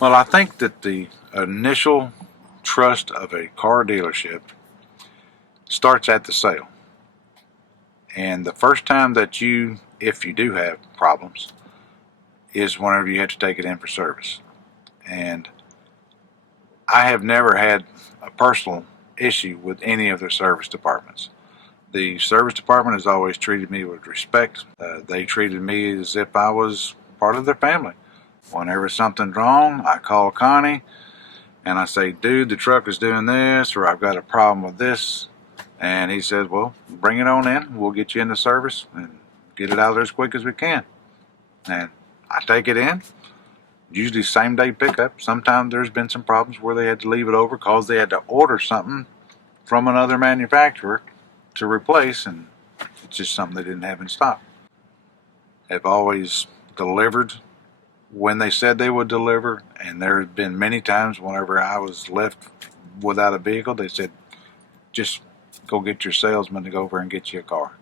Well, I think that the initial trust of a car dealership starts at the sale. And the first time that if you do have problems, is whenever you have to take it in for service. And I have never had a personal issue with any of their service departments. The service department has always treated me with respect. They treated me as if I was part of their family. Whenever something's wrong, I call Connie and I say, dude, the truck is doing this, or I've got a problem with this. And he says, well, bring it on in. We'll get you into service and get it out of there as quick as we can. And I take it in, usually same day pickup. Sometimes there's been some problems where they had to leave it over because they had to order something from another manufacturer to replace, and it's just something they didn't have in stock. Have always delivered when they said they would deliver, and there have been many times whenever I was left without a vehicle, they said, just go get your salesman to go over and get you a car.